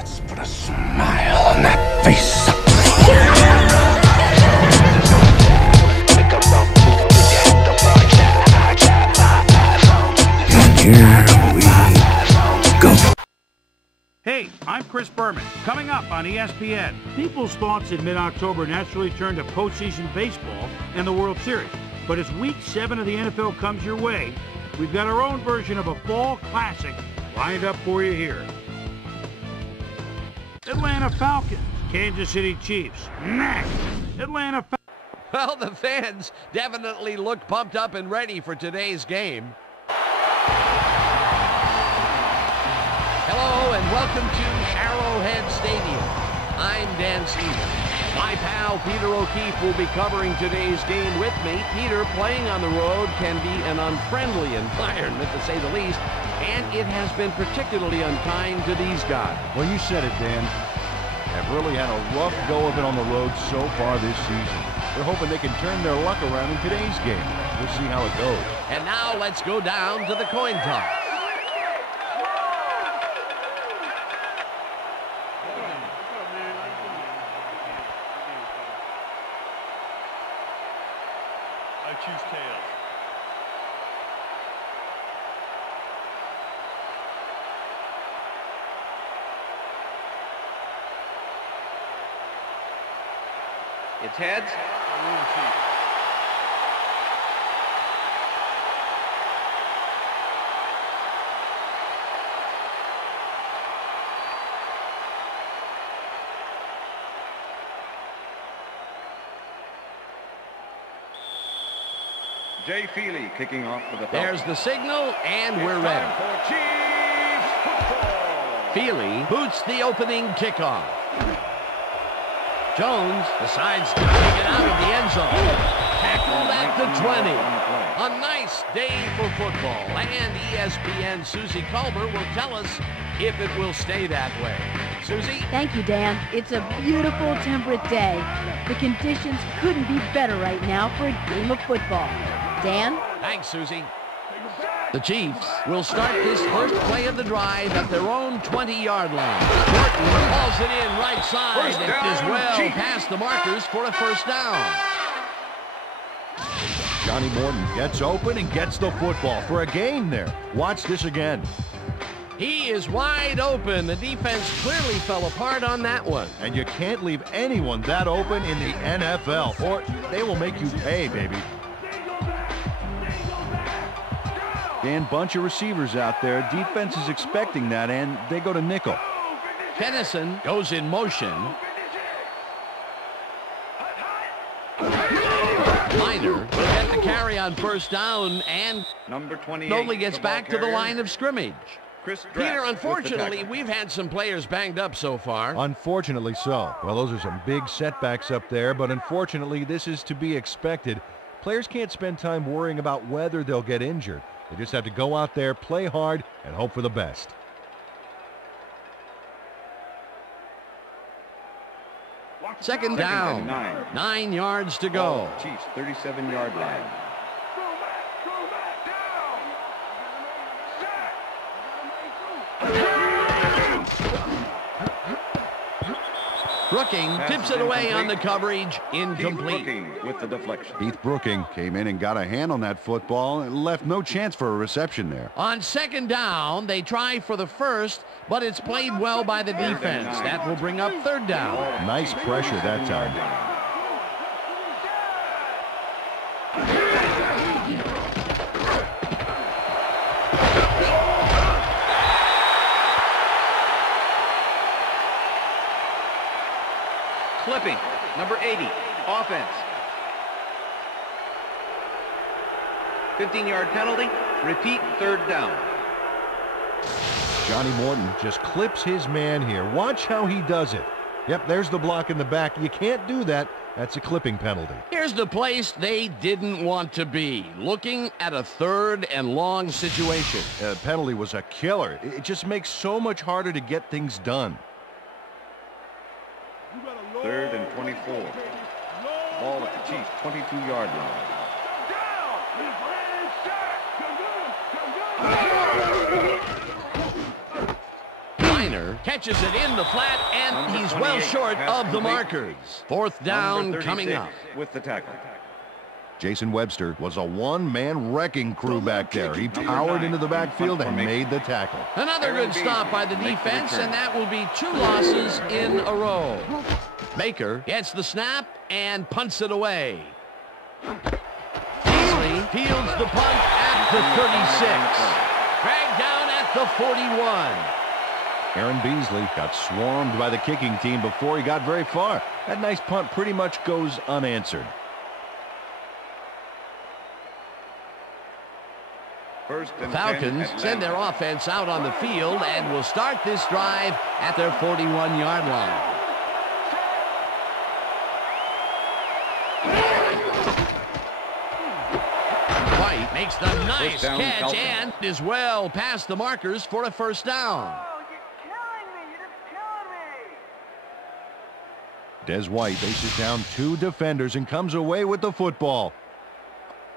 Let's put a smile on that face. Here we go. Hey, I'm Chris Berman. Coming up on ESPN, people's thoughts in mid-October naturally turn to postseason baseball and the World Series. But as Week 7 of the NFL comes your way, we've got our own version of a fall classic lined up for you here. Atlanta Falcons, Kansas City Chiefs. Next, Atlanta Falcons. Well, the fans definitely look pumped up and ready for today's game. Hello and welcome to Arrowhead Stadium. I'm Dan Stevens. My pal Peter O'Keefe will be covering today's game with me. Peter, playing on the road can be an unfriendly environment, to say the least, and it has been particularly unkind to these guys. Well, you said it, Dan. Have really had a rough go of it on the road so far this season. They're hoping they can turn their luck around in today's game. We'll see how it goes. And now let's go down to the coin toss. I choose tails. It's heads. Jay Feely kicking off for the Falcons. There's the signal, and we're ready. Feely boots the opening kickoff. Jones decides to take it out of the end zone. Tackled at the 20. A nice day for football, and ESPN Susie Culber will tell us if it will stay that way. Susie? Thank you, Dan. It's a beautiful, temperate day. The conditions couldn't be better right now for a game of football. Dan? Thanks, Susie. The Chiefs will start this first play of the drive at their own 20-yard line. Morton hauls it in right side and is well past the markers for a first down. Johnny Morton gets open and gets the football for a gain there. Watch this again. He is wide open. The defense clearly fell apart on that one. And you can't leave anyone that open in the NFL, or they will make you pay, baby. Dan, bunch of receivers out there. Defense is expecting that, and they go to nickel. Kennison goes in motion. Miner will get the carry on first down, and number 28 only gets back to the line of scrimmage. Peter, unfortunately, we've we've had some players banged up so far. Unfortunately so. Well, those are some big setbacks up there, but unfortunately, this is to be expected. Players can't spend time worrying about whether they'll get injured. They just have to go out there, play hard, and hope for the best. Second down. 9 yards to go. Chiefs 37-yard line. Brooking tips it away on the coverage. Incomplete. Brooking with the deflection. Heath Brooking came in and got a hand on that football and left no chance for a reception there. On second down, they try for the first, but it's played well by the defense. That will bring up third down. Nice pressure that time. Clipping, number 80, offense. 15-yard penalty, repeat third down. Johnny Morton just clips his man here. Watch how he does it. Yep, there's the block in the back. You can't do that. That's a clipping penalty. Here's the place they didn't want to be, looking at a third and long situation. The penalty was a killer. It just makes so much harder to get things done. 3rd and 24. Ball at the Chiefs 22-yard line. Minor catches it in the flat, and Number he's well 28, short pass of the complete. markers. Fourth down Number coming 36 up. with the tackle. Jason Webster was a one-man wrecking crew back there. He powered into the backfield and made the tackle. Another good stop by the defense, and that will be 2 losses in a row. Baker gets the snap and punts it away. Beasley fields the punt at the 36. Dragged down at the 41. Aaron Beasley got swarmed by the kicking team before he got very far. That nice punt pretty much goes unanswered. The Falcons send their offense out on the field and will start this drive at their 41-yard line. White makes the nice catch Falcons. and is well past the markers for a first down. Des White faces down 2 defenders and comes away with the football.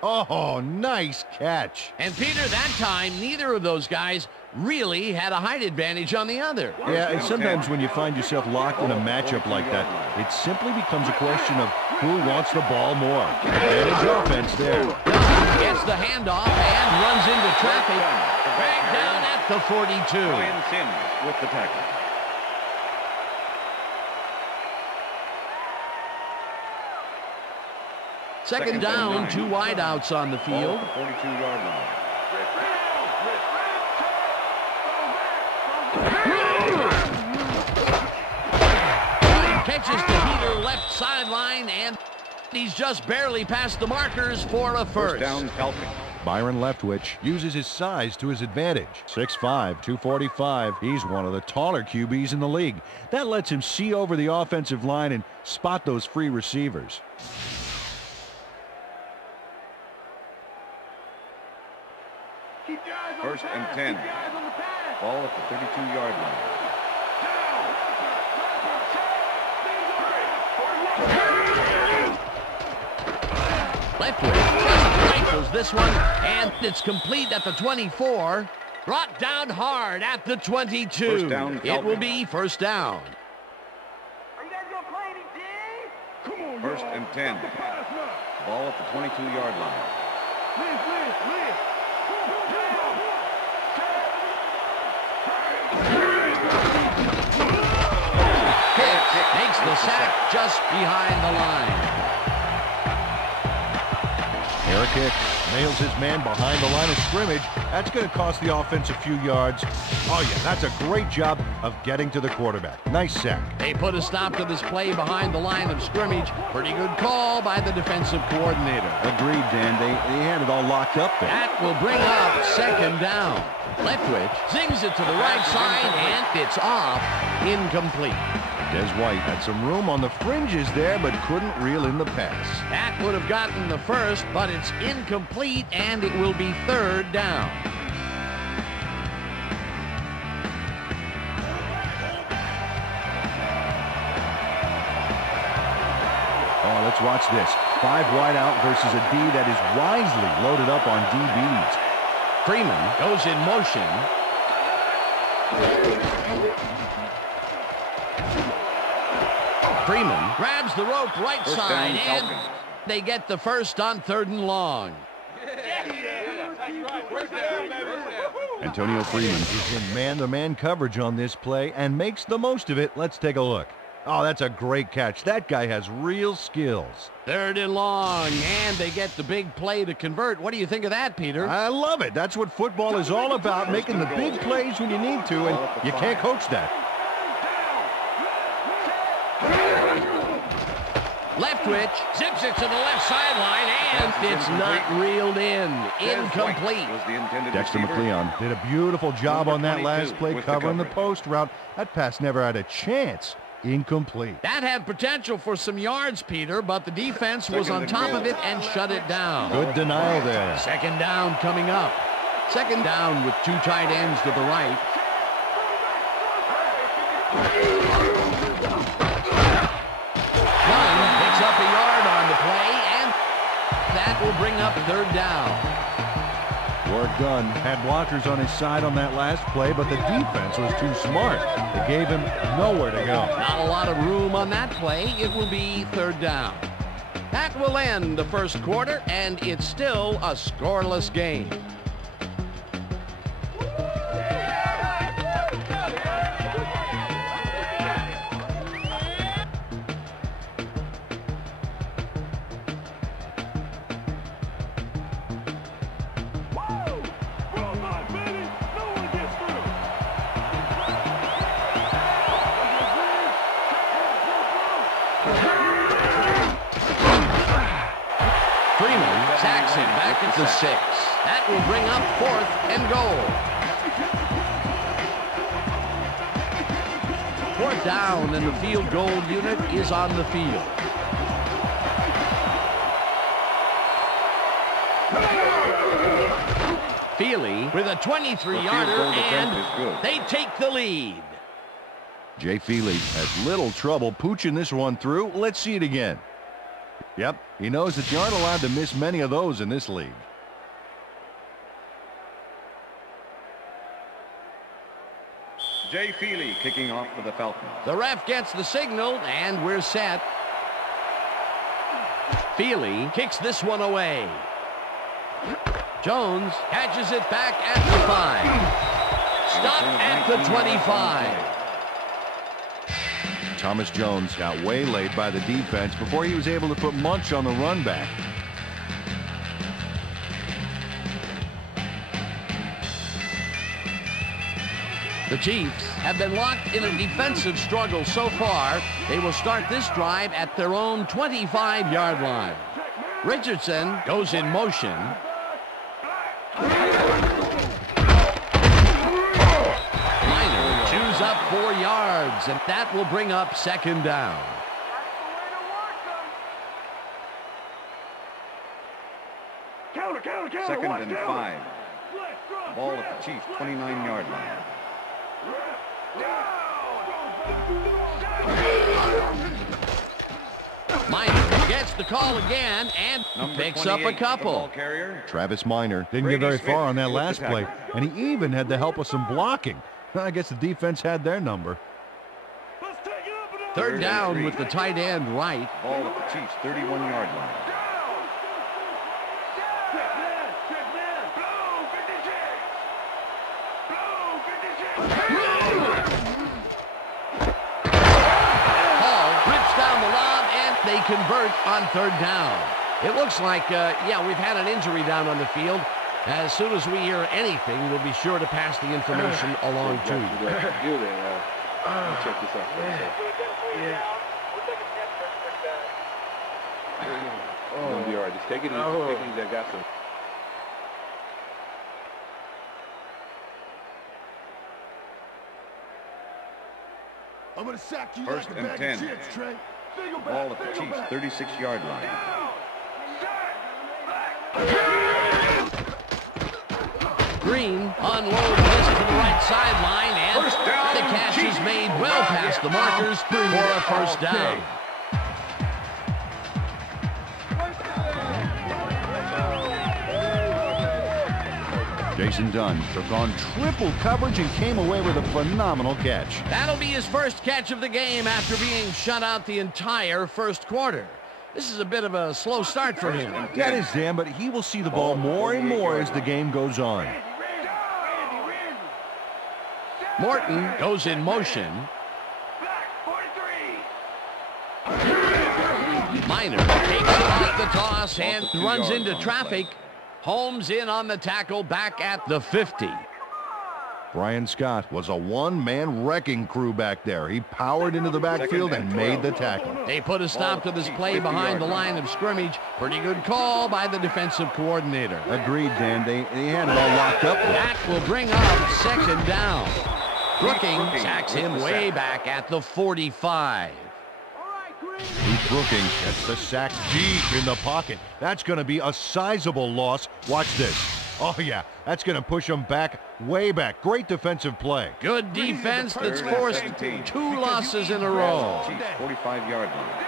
Oh, nice catch. And Peter, that time, neither of those guys really had a height advantage on the other. Yeah, and sometimes when you find yourself locked in a matchup like that, it simply becomes a question of who wants the ball more. Advantage offense there. Gets the handoff and runs into traffic. Dragged down at the 42. Ryan Sims with the tackle. Second down, 2 wideouts on the field. 42-yard line. Catches to Peter left sideline, and he's just barely past the markers for a first. First down, Falcons. Byron Leftwich uses his size to his advantage. 6'5", 245. He's one of the taller QBs in the league. That lets him see over the offensive line and spot those free receivers. First and 10. Ball at the 32-yard line. Leftwich rifles this one, and it's complete at the 24. Brought down hard at the 22. First down, It will be first down. First and 10. Ball at the 22-yard line. Makes the sack just behind the line. Eric Hicks nails his man behind the line of scrimmage. That's going to cost the offense a few yards. Oh, yeah, that's a great job of getting to the quarterback. Nice sack. They put a stop to this play behind the line of scrimmage. Pretty good call by the defensive coordinator. Agreed, Dan. They had it all locked up there. That will bring up second down. Leftwich zings it to the right side, and it's off. Incomplete. Des White had some room on the fringes there, but couldn't reel in the pass. That would have gotten the first, but it's incomplete, and it will be third down. Oh, let's watch this. 5 wide out versus a D that is wisely loaded up on DBs. Freeman goes in motion. Freeman grabs the rope right First side, down, and Falcons. they get the first on 3rd and long. Antonio Freeman is in man-to-man coverage on this play and makes the most of it. Let's take a look. Oh, that's a great catch. That guy has real skills. 3rd and long, and they get the big play to convert. What do you think of that, Peter? I love it. That's what football is all about, making the big plays when you need to, and you can't coach that. Leftwich zips it to the left sideline, and it's not reeled in. Incomplete. Was the intended Dexter receiver. McLeon did a beautiful job on that last 22 play with the covering the coverage. post route. That pass never had a chance. Incomplete. That had potential for some yards, Peter, but the defense was on top of it and shut it down. Good denial there. Second down coming up. Second down with 2 tight ends to the right. Young picks up a yard on the play, and that will bring up 3rd down. Work done. Had blockers on his side on that last play, but the defense was too smart. It gave him nowhere to go. Not a lot of room on that play. It will be third down. That will end the first quarter, and it's still a scoreless game. Sacks him back at the 6. That will bring up 4th and goal. 4th down, and the field goal unit is on the field. Feely with a 23-yarder, and they take the lead. Jay Feely has little trouble pooching this one through. Let's see it again. Yep, he knows that you aren't allowed to miss many of those in this league. Jay Feely kicking off for the Falcons. The ref gets the signal, and we're set. Feely kicks this one away. Jones catches it back at the 5. Stop at the 25. Thomas Jones got waylaid by the defense before he was able to put Munch on the run back. The Chiefs have been locked in a defensive struggle so far. They will start this drive at their own 25-yard line. Richardson goes in motion. Up 4 yards, and that will bring up second down. Second and 5. Ball at the Chiefs' 29-yard line. Minor gets the call again and picks up a couple. Travis Minor didn't get very far on that last play, and he even had the help of some blocking. I guess the defense had their number. Third down with the tight end right. Ball at the Chiefs' 31-yard line. Hall rips down the lob, and they convert on third down. It looks like, we've had an injury down on the field. As soon as we hear anything, we'll be sure to pass the information along to you. Check this out. It's gonna be all right. Just take it easy. Take it easy. I got some. I'm gonna sack you First like a and bag 10. of chips, Trey. Ball at the Chiefs' 36-yard line. Green unloads this to the right sideline, and First down, the catch is made well past the markers for a first down. Jason Dunn took on triple coverage and came away with a phenomenal catch. That'll be his first catch of the game after being shut out the entire first quarter. This is a bit of a slow start for him. That is, Dan, but he will see the ball more and more as the game goes on. Morton goes in motion. Minor takes it off the toss and runs into traffic. Holmes in on the tackle back at the 50. Brian Scott was a one-man wrecking crew back there. He powered into the backfield and made the tackle. They put a stop to this play behind the line of scrimmage. Pretty good call by the defensive coordinator. Agreed, Dan. They had it all locked up there. That will bring up second down. Brooking sacks him way back at the 45. Heath Brooking gets the sack deep in the pocket. That's going to be a sizable loss. Watch this. Oh, yeah, that's going to push him back, way back. Great defensive play. Good defense that's forced 2 losses in a row. 45-yard line.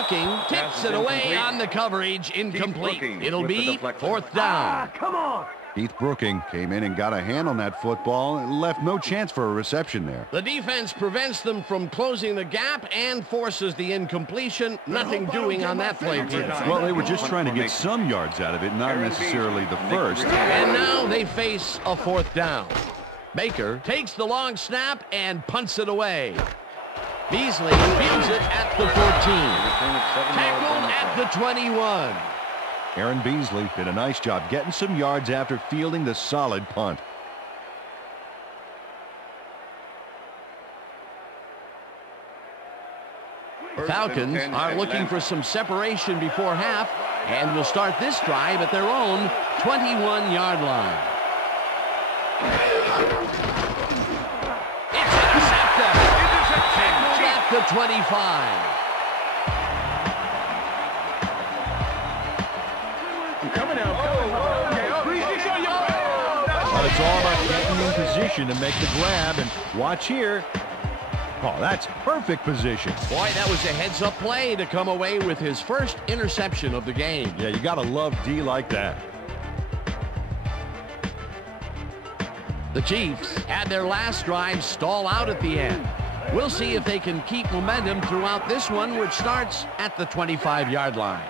looking, tips it away on the coverage, incomplete. It'll be 4th down. Come on. Keith Brooking came in and got a hand on that football and left no chance for a reception there. The defense prevents them from closing the gap and forces the incompletion. Nothing doing on that play, Peter. Well, they were just trying to get some yards out of it, not necessarily the first. And now they face a 4th down. Baker takes the long snap and punts it away. Beasley fields it at the 14. Tackled at the 21. Aaron Beasley did a nice job getting some yards after fielding the solid punt. The Falcons are looking for some separation before half and will start this drive at their own 21-yard line. It's intercepted. Tackled at the 25. Well, it's all about getting in position to make the grab, and watch here. Oh, that's perfect position. Boy, that was a heads-up play to come away with his first interception of the game. Yeah, you got to love D like that. The Chiefs had their last drive stall out at the end. We'll see if they can keep momentum throughout this one, which starts at the 25-yard line.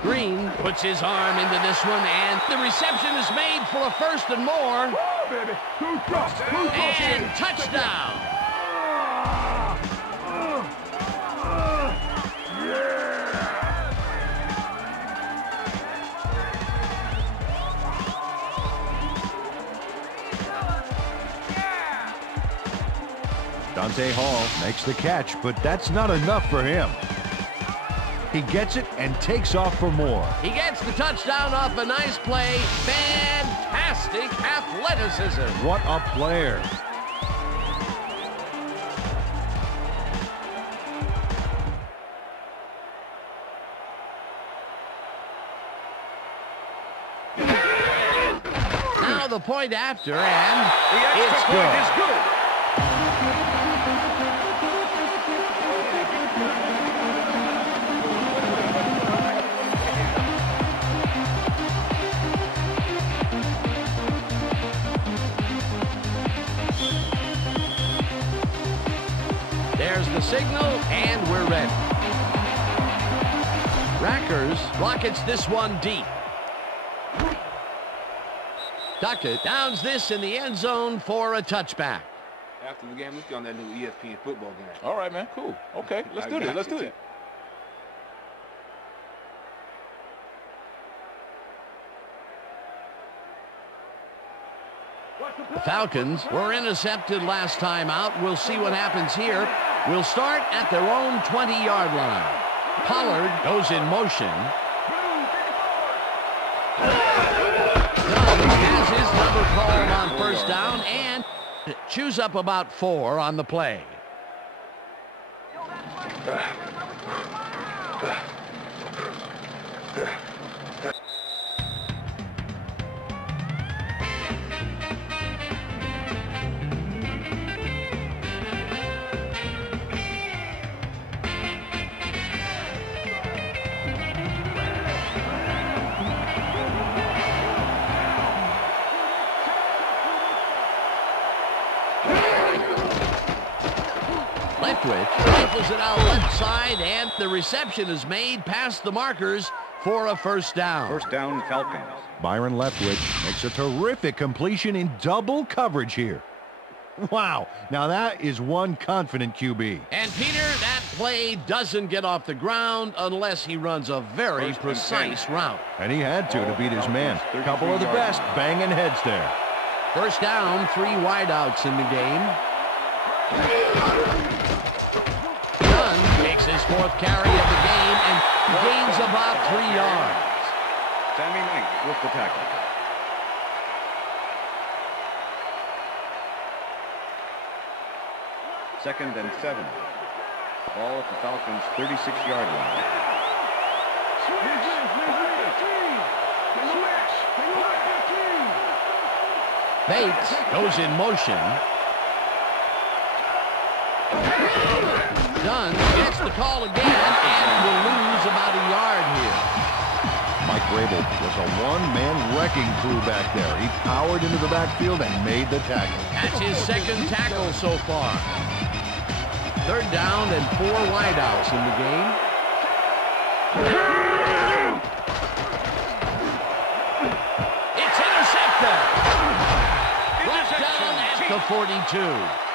Green puts his arm into this one, and the reception is made for a 1st and more. And touchdown. Dante Hall makes the catch, but that's not enough for him. He gets it and takes off for more. He gets the touchdown off a nice play. Fantastic athleticism. What a player. Now the point after, and it's good. There's the signal, and we're ready. Rackers rockets this one deep. Duckett downs this in the end zone for a touchback. After the game, let's go on that new ESPN football game. All right, man. Cool. Okay, let's do this. Let's do it. The Falcons were intercepted last time out. We'll see what happens here. We'll start at their own 20-yard line. Pollard goes in motion. Dunn has his number called on 1st down and chews up about 4 on the play. Rifles it out left side, and the reception is made past the markers for a 1st down. 1st down, Falcons. Byron Leftwich makes a terrific completion in double coverage here. Wow, now that is one confident QB. And Peter, that play doesn't get off the ground unless he runs a very precise route. And he had to beat his man. A couple of the best banging heads there. 1st down, 3 wideouts in the game. Dunn makes his 4th carry of the game and gains about 3 yards. Sammy Knight with the tackle. Second and 7. Ball at the Falcons' 36-yard line. Bates goes in motion. Dunn call again, and will lose about a yard here. Mike Rabel was a one-man wrecking crew back there. He powered into the backfield and made the tackle. That's his second tackle so far. Third down and 4 wideouts in the game. It's intercepted. Brought down at the 42.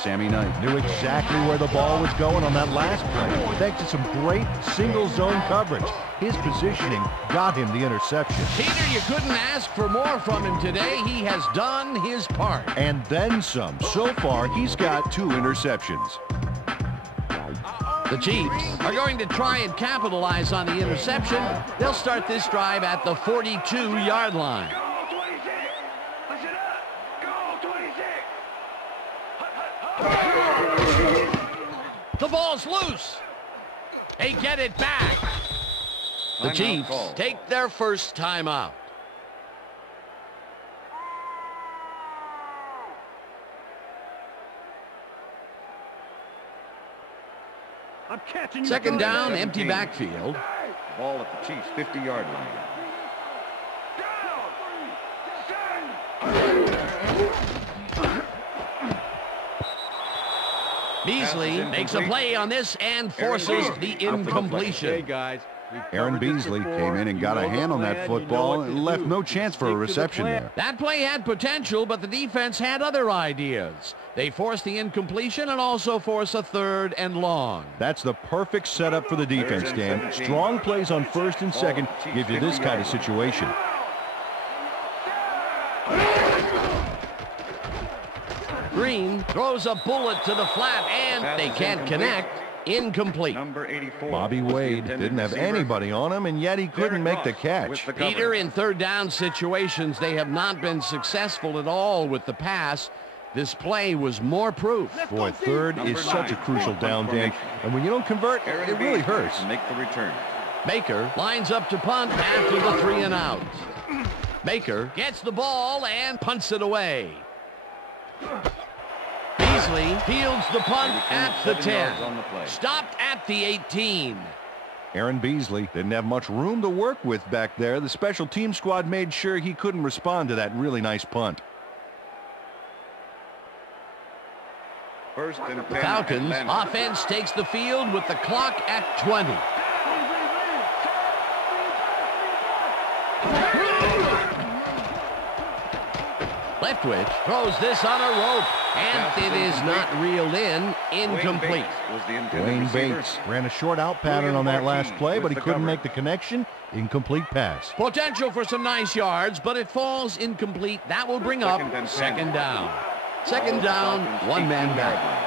Sammy Knight knew exactly where the ball was going on that last play, thanks to some great single zone coverage. His positioning got him the interception. Peter, you couldn't ask for more from him today. He has done his part. And then some. So far, he's got 2 interceptions. The Chiefs are going to try and capitalize on the interception. They'll start this drive at the 42-yard line. The ball's loose. They get it back. The Chiefs take their first timeout. Second down, empty backfield. Ball at the Chiefs' 50-yard line. Beasley makes a play on this and forces the incompletion. Hey, guys. Aaron Beasley came in and got a hand on that football and left no chance for a reception there. That play had potential, but the defense had other ideas. They forced the incompletion and also forced a 3rd and long. That's the perfect setup for the defense, Dan. Strong plays on 1st and 2nd give you this kind of situation. Green throws a bullet to the flat, and they can't connect. Incomplete. Number 84. Bobby Wade didn't have anybody on him, and yet he couldn't make the catch. Peter, in 3rd down situations, they have not been successful at all with the pass. This play was more proof. Boy, 3rd is such a crucial down, Dan, and when you don't convert, it really hurts. Make the return. Baker lines up to punt after the 3 and out. Baker gets the ball and punts it away. Beasley fields the punt at the 10. Stopped at the 18. Aaron Beasley didn't have much room to work with back there. The special team squad made sure he couldn't respond to that really nice punt. First and 10. Falcons offense takes the field with the clock at 20. Leftwich throws this on a rope, and it is not reeled in. Incomplete. Wayne Bates ran a short out pattern on that last play, but he couldn't make the connection. Incomplete pass. Potential for some nice yards, but it falls incomplete. That will bring up 2nd down. 2nd down, 1 man back.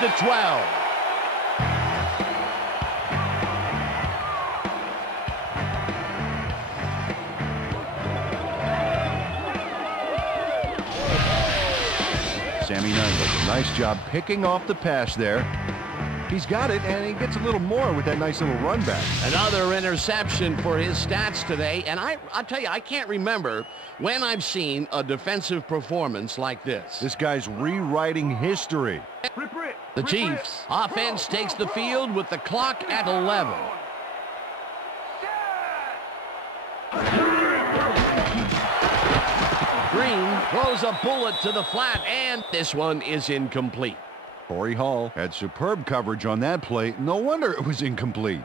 The 12. Sammy Knight does a nice job picking off the pass there. He's got it, and he gets a little more with that nice little run back. Another interception for his stats today, and I'll tell you, I can't remember when I've seen a defensive performance like this. This guy's rewriting history. The Chiefs offense takes the field with the clock at 11. Green throws a bullet to the flat, and this one is incomplete. Corey Hall had superb coverage on that play. No wonder it was incomplete.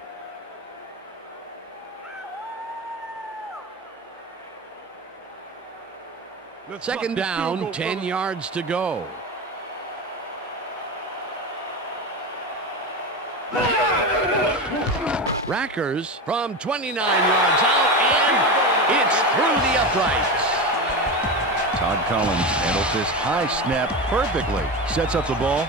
Second down, 10 yards to go. Rackers from 29 yards out, and it's through the uprights. Todd Collins handles this high snap perfectly. Sets up the ball.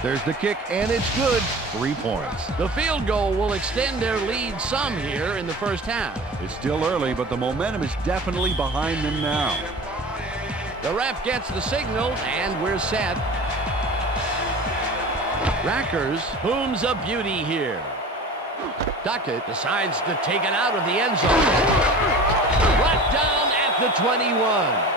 There's the kick, and it's good. 3 points. The field goal will extend their lead some here in the first half. It's still early, but the momentum is definitely behind them now. The ref gets the signal, and we're set. Rackers booms a beauty here. Duckett decides to take it out of the end zone. Brought down at the 21.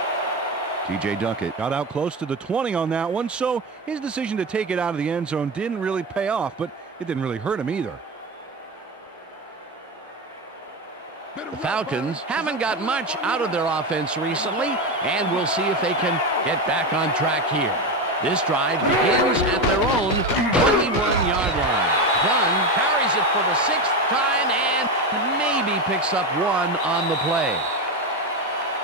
T.J. Duckett got out close to the 20 on that one, so his decision to take it out of the end zone didn't really pay off, but it didn't really hurt him either. The Falcons haven't got much out of their offense recently, and we'll see if they can get back on track here. This drive begins at their own 21-yard line. Dunn carries it for the 6th time and maybe picks up one on the play.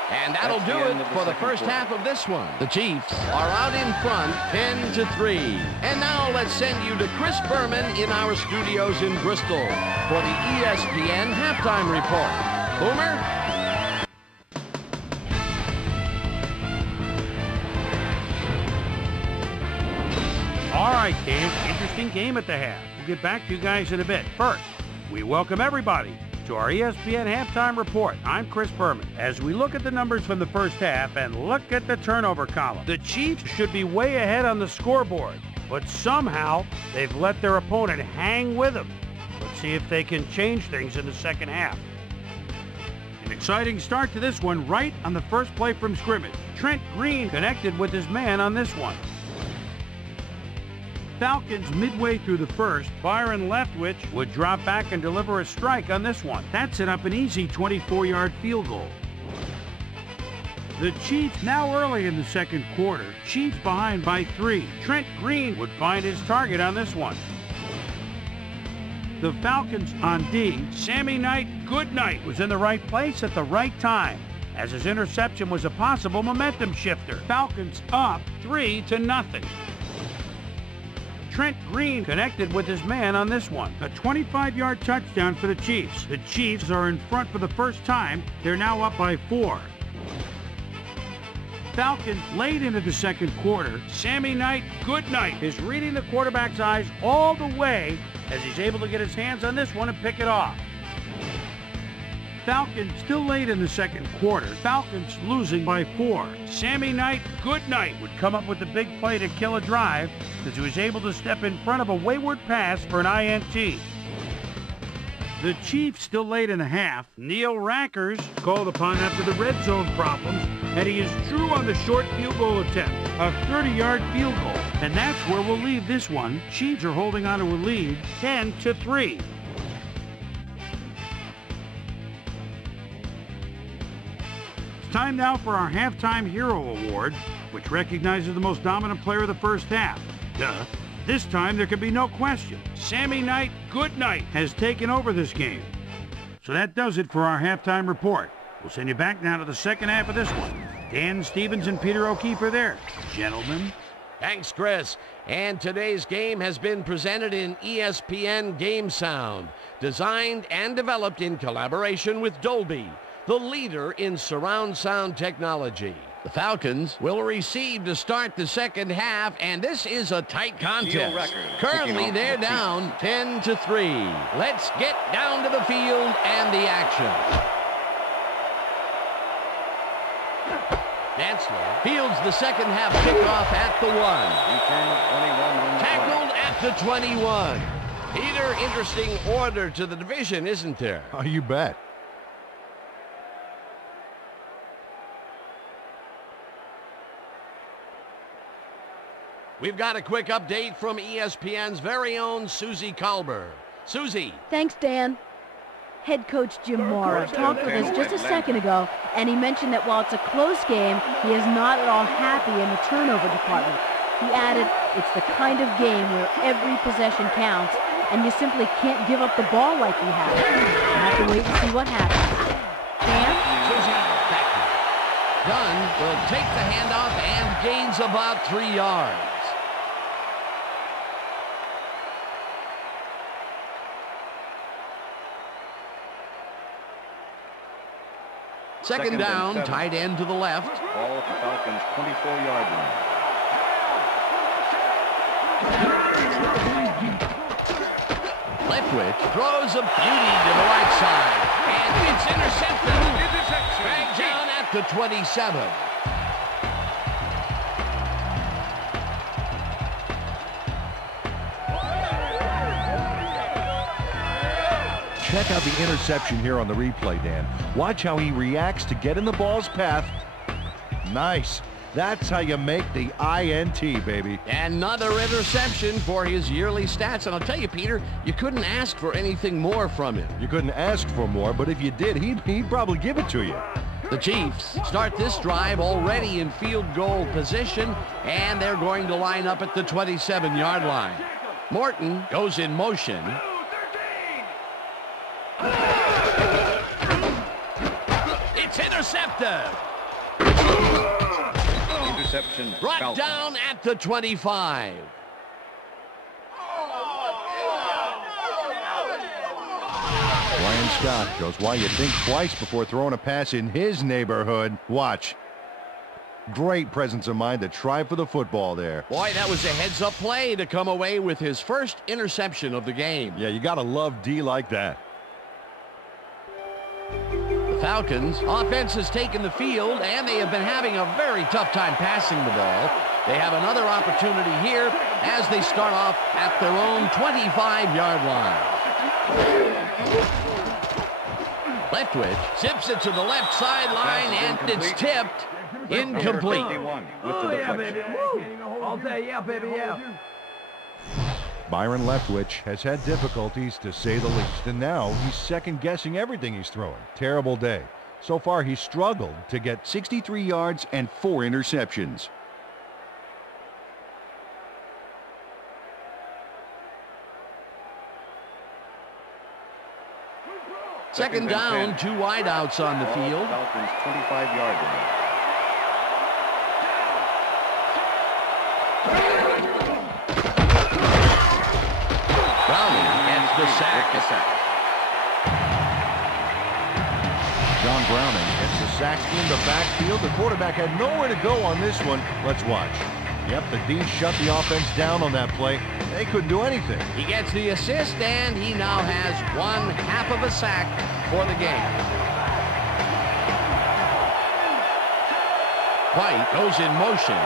And that'll do it for the first half of this one. The Chiefs are out in front 10-3. And now let's send you to Chris Berman in our studios in Bristol for the ESPN halftime report. Boomer? All right, Dan, interesting game at the half. We'll get back to you guys in a bit. First, we welcome everybody to our ESPN halftime report. I'm Chris Berman. As we look at the numbers from the first half and look at the turnover column, the Chiefs should be way ahead on the scoreboard, but somehow they've let their opponent hang with them. Let's see if they can change things in the second half. An exciting start to this one right on the first play from scrimmage. Trent Green connected with his man on this one. Falcons midway through the first, Byron Leftwich would drop back and deliver a strike on this one. That set up an easy 24-yard field goal. The Chiefs now early in the second quarter. Chiefs behind by 3. Trent Green would find his target on this one. The Falcons on D. Sammy Knight Goodnight was in the right place at the right time, as his interception was a possible momentum shifter. Falcons up 3-0. Trent Green connected with his man on this one. A 25-yard touchdown for the Chiefs. The Chiefs are in front for the first time. They're now up by 4. Falcons late into the second quarter. Sammy Knight Goodnight is reading the quarterback's eyes all the way as he's able to get his hands on this one and pick it off. Falcons still late in the second quarter. Falcons losing by 4. Sammy Knight Goodnight would come up with the big play to kill a drive as he was able to step in front of a wayward pass for an INT. The Chiefs still late in the half. Neil Rackers called upon after the red zone problems, and he is true on the short field goal attempt, a 30-yard field goal. And that's where we'll leave this one. Chiefs are holding on to a lead 10-3. Time now for our Halftime Hero Award, which recognizes the most dominant player of the first half. Duh. This time there can be no question. Sammy Knight Goodnight has taken over this game. So that does it for our halftime report. We'll send you back now to the second half of this one. Dan Stevens and Peter O'Keefe are there. Gentlemen. Thanks, Chris. And today's game has been presented in ESPN Game Sound, designed and developed in collaboration with Dolby, the leader in surround sound technology. The Falcons will receive to start the second half, and this is a tight contest. Currently, they're down 10-3. Let's get down to the field and the action. Dantzler fields the second half kickoff at the 1. Tackled at the 21. Peter, interesting order to the division, isn't there? Oh, you bet. We've got a quick update from ESPN's very own Susie Kalber. Susie. Thanks, Dan. Head coach Jim Mora talked with us just a second ago, and he mentioned that while it's a close game, he is not at all happy in the turnover department. He added, it's the kind of game where every possession counts, and you simply can't give up the ball like we have. We'll have to wait and see what happens. Dan? Susie, back to you. Dunn will take the handoff and gains about 3 yards. Second down, tight end to the left. Ball at the Falcons' 24-yard line. Leftwich throws a beauty to the right side, and it's intercepted. Dragged down at the 27. Check out the interception here on the replay, Dan. Watch how he reacts to get in the ball's path. Nice. That's how you make the INT, baby. Another interception for his yearly stats. And I'll tell you, Peter, you couldn't ask for anything more from him. You couldn't ask for more, but if you did, he'd probably give it to you. The Chiefs start this drive already in field goal position, and they're going to line up at the 27-yard line. Morton goes in motion. It's intercepted. Interception. Brought Falcons. down at the 25. Ryan Scott shows why you think twice before throwing a pass in his neighborhood. Watch. Great presence of mind to try for the football there. Boy, that was a heads-up play to come away with his first interception of the game. Yeah, you got to love D like that. The Falcons offense has taken the field, and they have been having a very tough time passing the ball. They have another opportunity here as they start off at their own 25-yard line. Leftwich zips it to the left sideline, and it's tipped. Incomplete. I'll say yeah, baby, yeah. Byron Leftwich has had difficulties, to say the least, and now he's second-guessing everything he's throwing. Terrible day. So far, he's struggled to get 63 yards and 4 interceptions. Second down, 2 wideouts on the field. Falcons 25-yard line. Browning gets the sack. John Browning gets the sack in the backfield. The quarterback had nowhere to go on this one. Let's watch. Yep, the D shut the offense down on that play. They couldn't do anything. He gets the assist, and he now has 1/2 of a sack for the game. White goes in motion.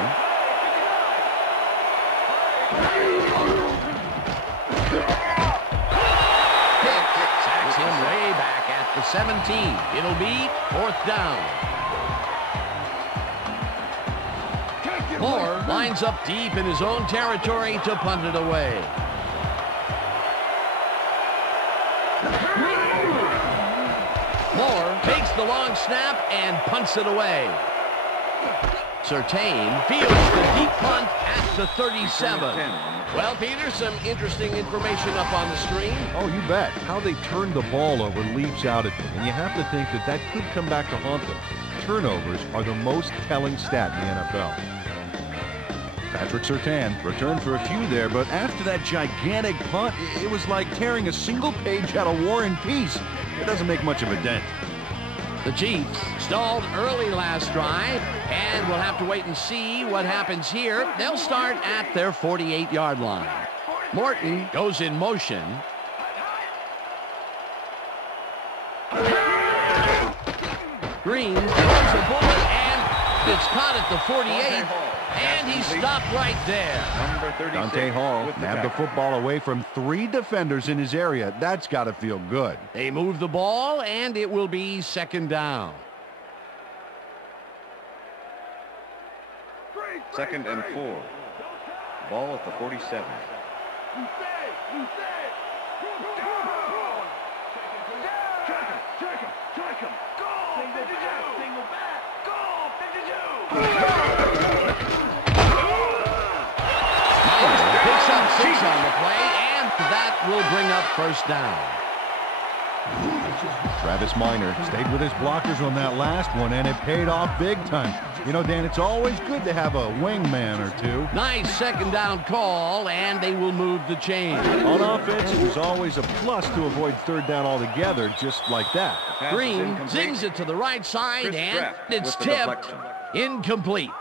Sacks him way back at the 17. It'll be 4th down. Moore lines up deep in his own territory to punt it away. Moore takes the long snap and punts it away. Surtain fields the deep punt at the 37. Well, Peter, some interesting information up on the screen. Oh, you bet. How they turned the ball over leaps out at me, and you have to think that that could come back to haunt them. Turnovers are the most telling stat in the NFL. Patrick Surtain returned for a few there, but after that gigantic punt, it was like tearing a single page out of War and Peace. It doesn't make much of a dent. The Chiefs stalled early last drive, and we'll have to wait and see what happens here. They'll start at their 48-yard line. Morton goes in motion. Green throws a bullet, and it's caught at the 48, and he stopped right there. Number 36. Dante Hall with the nabbed the tackle. football away from 3 defenders in his area. That's got to feel good. They move the ball, and it will be 2nd down. 2nd and 4. Ball at the 47. Picks up 6 on the play, and that will bring up 1st down. Travis Minor stayed with his blockers on that last one, and it paid off big time. You know, Dan, it's always good to have a wingman or two. Nice 2nd down call, and they will move the chain. On offense, it was always a plus to avoid 3rd down altogether, just like that. Green zings it to the right side, Chris and Draft it's with the tipped. deflection. Incomplete.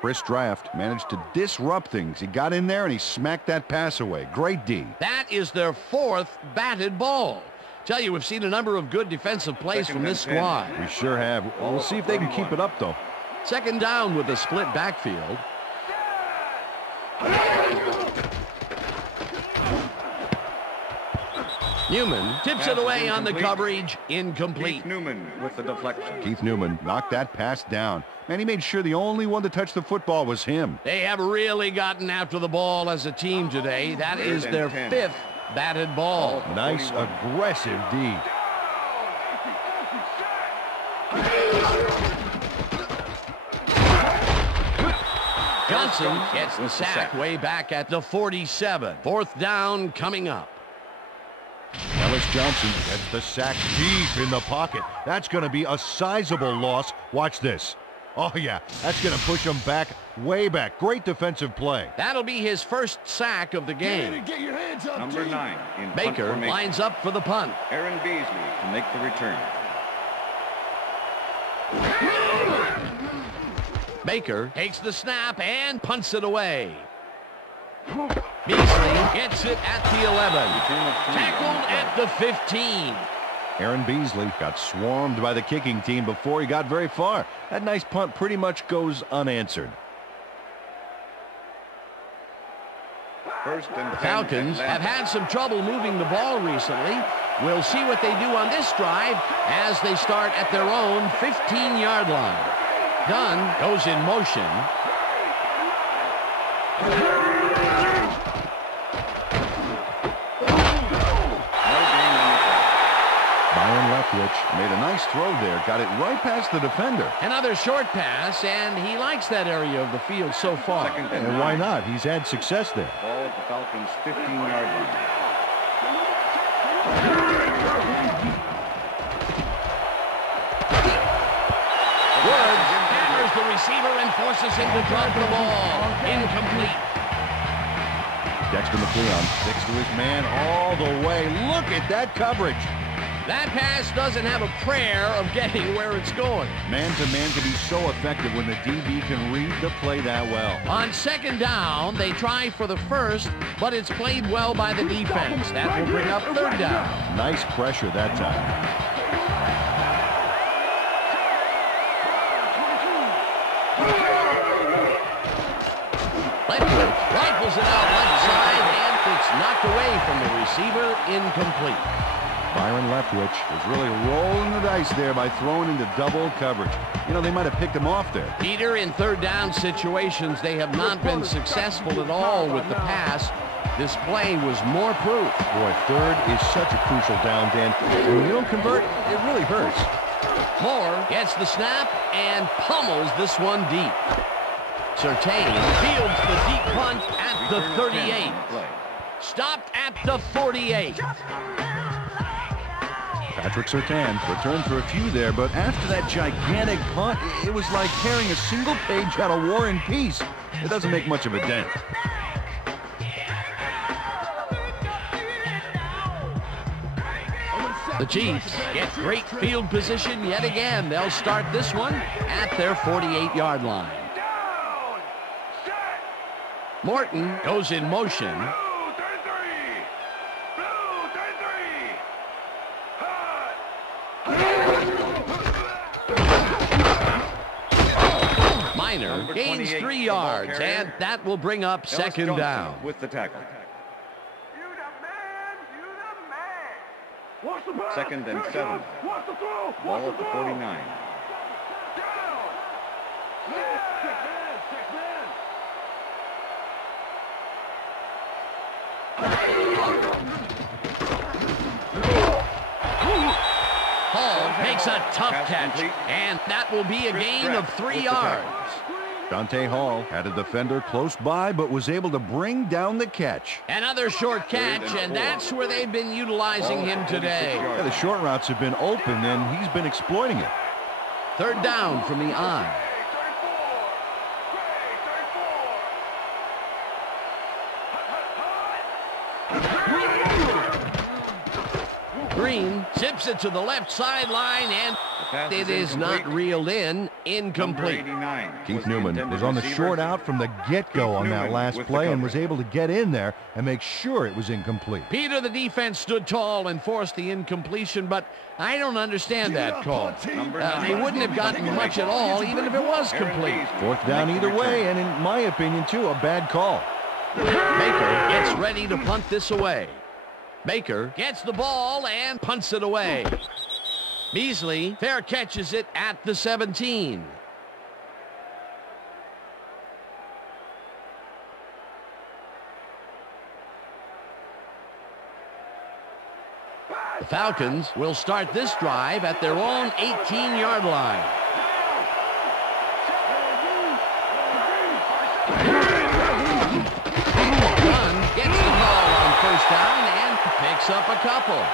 Chris Draft managed to disrupt things. He got in there and he smacked that pass away. Great D. That is their 4th batted ball. Tell you, we've seen a number of good defensive plays from this squad. We sure have. We'll see if they can keep it up, though. Second down with a split backfield. Newman tips it away on the coverage. Incomplete. Keith Newman with the deflection. Keith Newman knocked that pass down. Man, he made sure the only one to touch the football was him. They have really gotten after the ball as a team today. That is their 5th batted ball. Nice aggressive D. Johnson gets the sack way back at the 47. 4th down coming up. Ellis Johnson gets the sack deep in the pocket. That's going to be a sizable loss. Watch this. Oh, yeah, that's going to push him back, way back. Great defensive play. That'll be his 1st sack of the game. Get your hands up, Number 9 in Baker lines up for the punt. Aaron Beasley to make the return. Baker takes the snap and punts it away. Beasley gets it at the 11. Tackled at the 15. Aaron Beasley got swarmed by the kicking team before he got very far. That nice punt pretty much goes unanswered. The Falcons have had some trouble moving the ball recently. We'll see what they do on this drive as they start at their own 15-yard line. Dunn goes in motion. Made a nice throw there. Got it right past the defender. Another short pass, and he likes that area of the field so far. And why not? He's had success there. Ball at the Falcons' 15-yard line. Woods hammers the receiver and forces him to drop the ball. Incomplete. Dexter McLeon sticks to his man all the way. Look at that coverage. That pass doesn't have a prayer of getting where it's going. Man-to-man can be so effective when the DB can read the play that well. On 2nd down, they try for the 1st, but it's played well by the defense. That will bring up 3rd down. Nice pressure that time. Leftwich rifles it out left side, and it's knocked away from the receiver. Incomplete. Byron Leftwich was really rolling the dice there by throwing into double coverage. You know, they might have picked him off there. Peter, in 3rd down situations, they have not been successful at all with the pass. This play was more proof. Boy, 3rd is such a crucial down, Dan. When you don't convert, it really hurts. Moore gets the snap and pummels this one deep. Surtain fields the deep punt at the 38. Stopped at the 48. Patrick Surtain returned for a few there, but after that gigantic punt, it was like tearing a single page out of War and Peace. It doesn't make much of a dent. The Chiefs get great field position yet again. They'll start this one at their 48-yard line. Morton goes in motion. Minor gains 3 yards, and that will bring up 2nd down. With the tackle. 2nd and 7. Ball at the 49. Hall makes a tough catch, and that will be a gain of 3 yards. Dante Hall had a defender close by, but was able to bring down the catch. Another short catch, and that's where they've been utilizing him today. Yeah, the short routes have been open, and he's been exploiting it. 3rd down from the I. Green zips it to the left sideline, and it is not reeled in. incomplete. Keith Newman was on the short out from the get-go on that last play and was able to get in there and make sure it was incomplete. Peter, the defense stood tall and forced the incompletion, but I don't understand that call. They wouldn't have gotten much at all, even if it was complete. Fourth down either way, and in my opinion, too, a bad call. Baker gets ready to punt this away. Baker gets the ball and punts it away. Beasley fair catches it at the 17. The Falcons will start this drive at their own 18-yard line. Dunn gets the ball on first down and picks up a couple.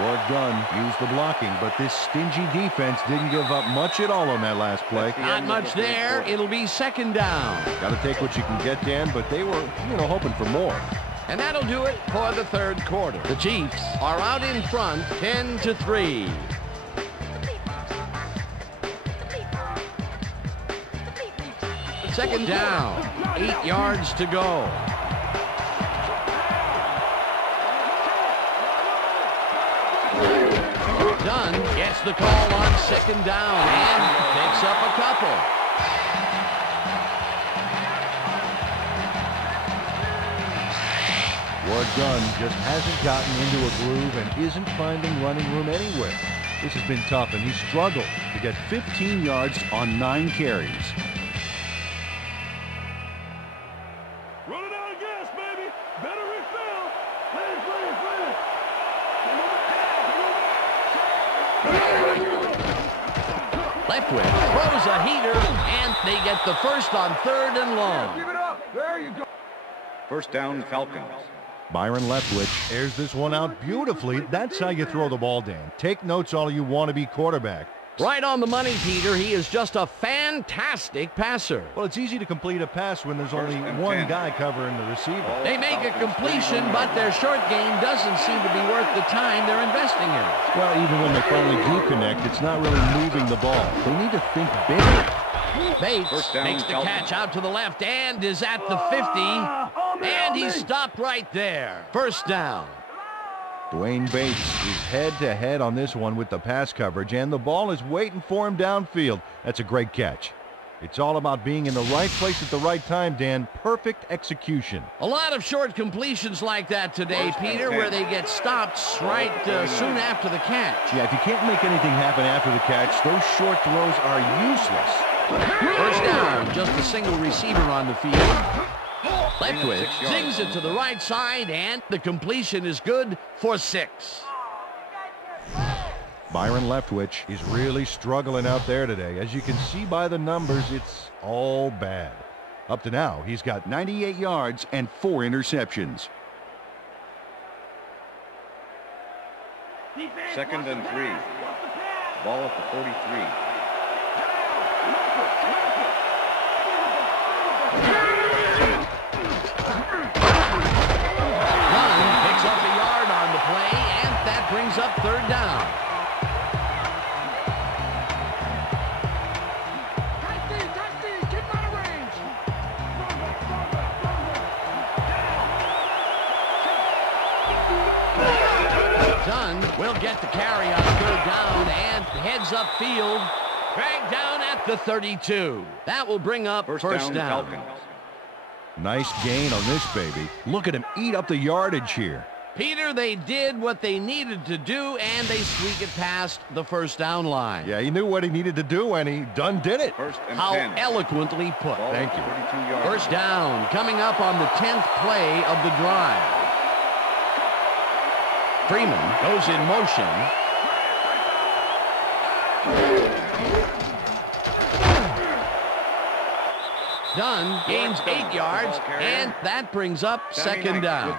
Ward Dunn used the blocking, but this stingy defense didn't give up much at all on that last play. Not much there. It'll be second down. Got to take what you can get, Dan, but they were, hoping for more. And that'll do it for the third quarter. The Chiefs are out in front, 10-3. Second down, 8 yards to go. Dunn gets the call on second down and picks up a couple. Ward Dunn just hasn't gotten into a groove and isn't finding running room anywhere. This has been tough, and he struggled to get 15 yards on 9 carries. Running out of gas, baby. Better refill. Leftwich throws a heater, and they get the first on third and long. Give it up. There you go. First down, Falcons. Byron Leftwich airs this one out beautifully. That's how you throw the ball, Dan. Take notes all you want to be quarterback. Right on the money, Peter. He is just a fantastic passer. Well, it's easy to complete a pass when there's only one guy covering the receiver. They make a completion, but their short game doesn't seem to be worth the time they're investing in it. Well, even when they finally do connect, it's not really moving the ball. They need to think bigger. Bates makes the catch out to the left and is at the 50, and he's stopped right there. First down. Dwayne Bates is head-to-head on this one with the pass coverage, and the ball is waiting for him downfield. That's a great catch. It's all about being in the right place at the right time, Dan. Perfect execution. A lot of short completions like that today, Peter, where they get stopped right soon after the catch. Yeah, if you can't make anything happen after the catch, those short throws are useless. First down, just a single receiver on the field. Leftwich zings it to the right side, and the completion is good for 6. Byron Leftwich is really struggling out there today. As you can see by the numbers, it's all bad. Up to now, he's got 98 yards and 4 interceptions. Second and 3. Ball at the 43. Brings up third down. Dunn will get the carry on third down and heads upfield. Dragged down at the 32. That will bring up first down. Nice gain on this baby. Look at him eat up the yardage here. Peter, they did what they needed to do, and they squeak it past the first down line. Yeah, he knew what he needed to do, and he done did it. How 10. Eloquently put. Thank you. First down, coming up on the 10th play of the drive. Freeman goes in motion. Dunn gains 8 yards, and that brings up second down.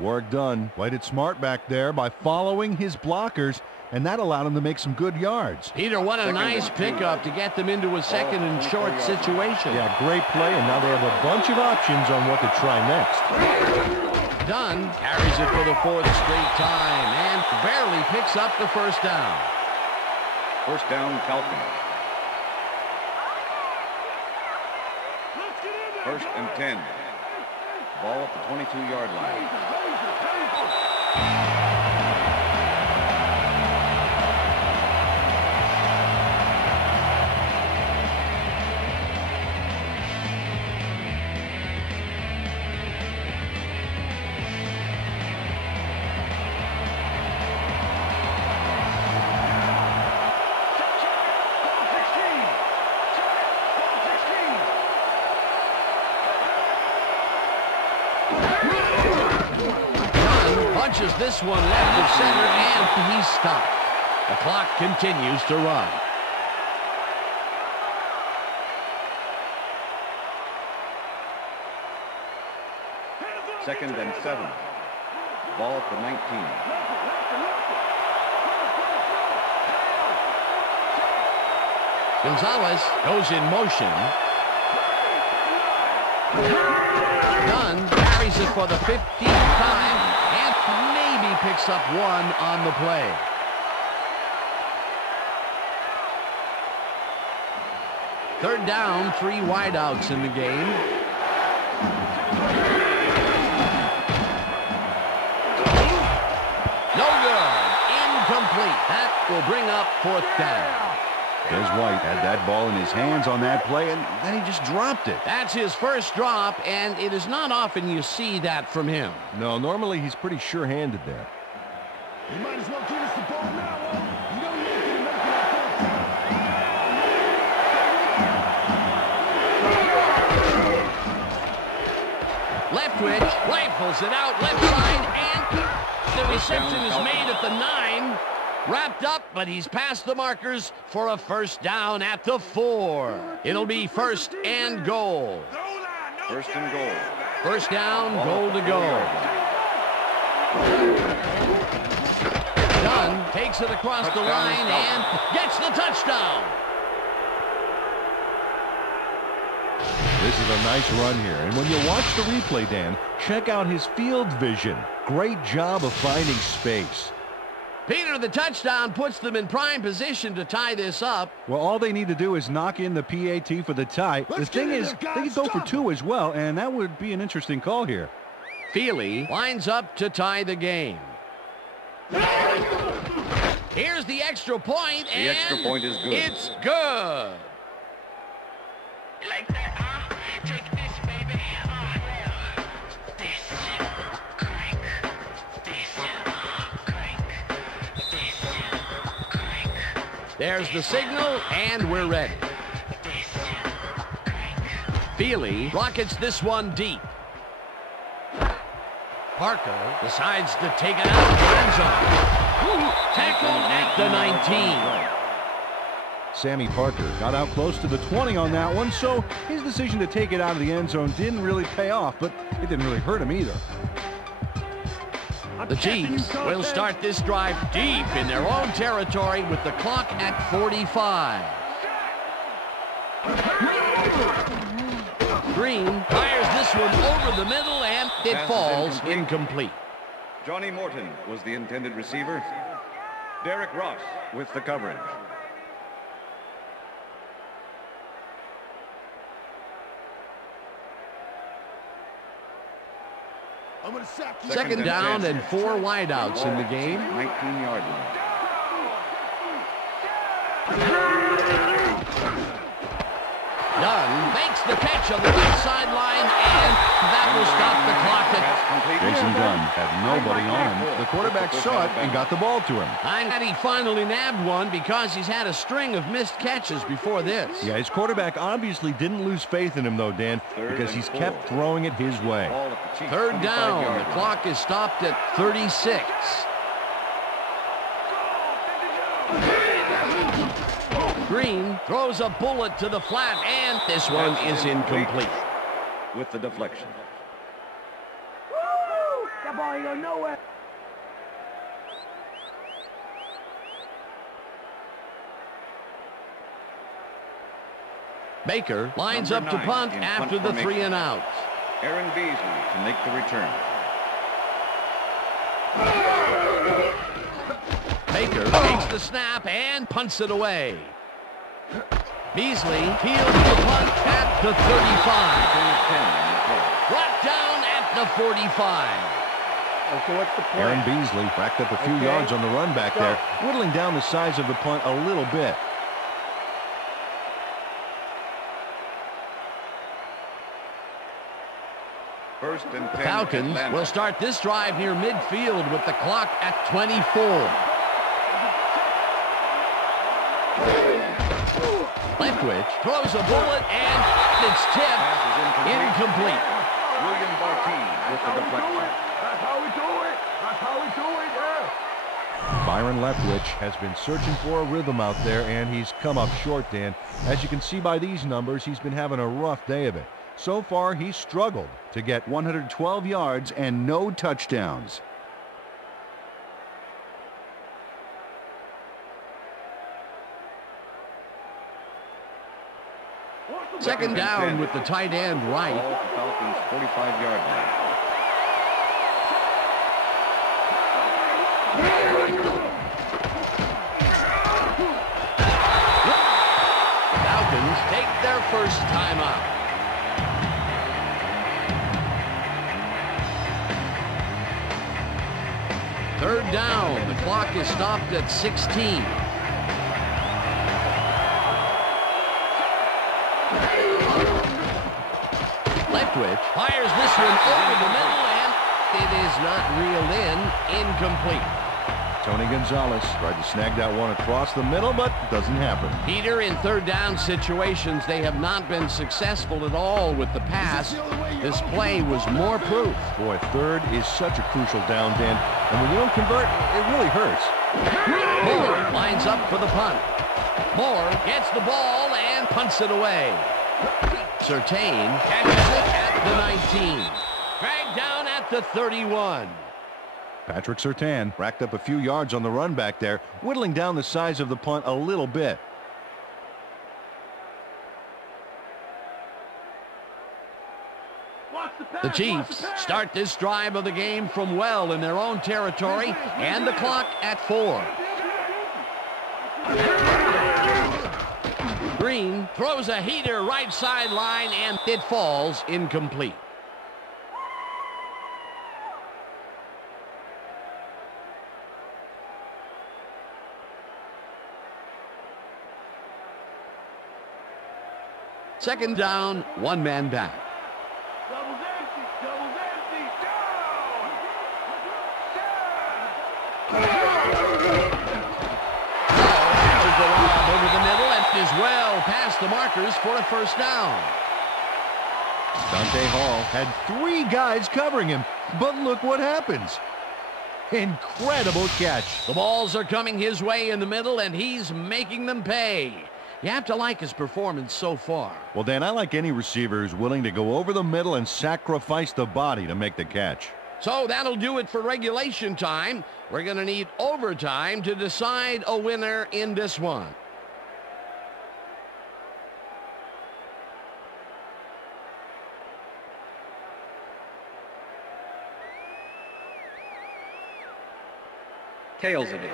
Work done. Played it smart back there by following his blockers, and that allowed him to make some good yards. Peter, what a nice pickup to get them into a second and short situation. Yeah, great play, and now they have a bunch of options on what to try next. Dunn carries it for the 4th straight time and barely picks up the first down. First down, Falcons. First and 10. Ball at the 22-yard line. Punches this one left of center, and he's stopped. The clock continues to run. Second and 7. Ball at the 19. Gonzalez goes in motion. Dunn carries it for the 15th time and maybe picks up one on the play. Third down, 3 wideouts in the game. No good. Incomplete. That will bring up 4th down. Des White had that ball in his hands on that play, and then he just dropped it. That's his first drop, and it is not often you see that from him. No, normally he's pretty sure-handed there. You might as well give us the ball now. You don't need to make it Leftwich rifles it out left side, and the reception is made at the 9. Wrapped up, but he's past the markers for a first down at the 4. It'll be first and goal. First and goal. First down, goal to go. Dunn takes it across the line and gets the touchdown. This is a nice run here, and when you watch the replay, Dan, check out his field vision. Great job of finding space. Peter, the touchdown puts them in prime position to tie this up. Well, all they need to do is knock in the PAT for the tie. The thing is, they could go for 2 as well, and that would be an interesting call here. Feely lines up to tie the game. Here's the extra point, and the extra point is good. It's good. Like that, take this, baby. This, crank. This, crank. This, crank. There's the signal, and we're ready. This, crank. Feely rockets this one deep. Parker decides to take it out of the end zone. Tackled at the 19. Sammy Parker got out close to the 20 on that one, so his decision to take it out of the end zone didn't really pay off, but it didn't really hurt him either. The Chiefs will start this drive deep in their own territory with the clock at 45. Green fires this one over the middle, and it falls incomplete. Johnny Morton was the intended receiver. Derek Ross with the coverage. Second down and 4 wideouts in the game. 19-yard line. Dunn makes the catch on the left sideline, and that will stop the clock. Jason Dunn had nobody on him. The quarterback saw it and got the ball to him. And he finally nabbed one because he's had a string of missed catches before this. Yeah, his quarterback obviously didn't lose faith in him, though, Dan, because he's kept throwing it his way. Third down. The clock is stopped at 36. Green throws a bullet to the flat, and this one is incomplete. With the deflection. Woo! That ball ain't going nowhere. Baker lines up to punt after the 3 and out. Aaron Beasley to make the return. Baker takes the snap and punts it away. Beasley fields the punt at the 35. Brought down at the 45. Okay, what's the play? Aaron Beasley racked up a few yards on the run back there, whittling down the size of the punt a little bit. First and 10. The Falcons will start this drive near midfield with the clock at 24. Leftwich throws a bullet and it's tipped. Incomplete. William Bartine with the deflection. That's how we do it. That's how we do it, yeah. Byron Leftwich has been searching for a rhythm out there, and he's come up short, Dan. As you can see by these numbers, he's been having a rough day of it. So far, he's struggled to get 112 yards and no touchdowns. Second down with the tight end right. Falcons 45-yard line. Falcons take their first time out. Third down. The clock is stopped at 16. Leftwich fires this one over the middle, and it is not reeled in. Incomplete. Tony Gonzalez tried to snag that one across the middle, but doesn't happen. Peter, in third down situations, they have not been successful at all with the pass. This play was more proof. Boy, third is such a crucial down, Dan. And when you don't convert, it really hurts. Moore lines up for the punt. Moore gets the ball and punts it away. Surtain catches it at the 19. Dragged down at the 31. Patrick Surtain racked up a few yards on the run back there, whittling down the size of the punt a little bit. The Chiefs start this drive of the game from well in their own territory, and the clock at 4. Green throws a heater right sideline, and it falls incomplete. Second down, one man back. Double's empty. Double's empty. Catches the lob over the middle and is well past the markers for a first down. Dante Hall had 3 guys covering him, but look what happens. Incredible catch. The balls are coming his way in the middle, and he's making them pay. You have to like his performance so far. Well, Dan, I like any receiver who's willing to go over the middle and sacrifice the body to make the catch. So that'll do it for regulation time. We're going to need overtime to decide a winner in this one. Tails it is.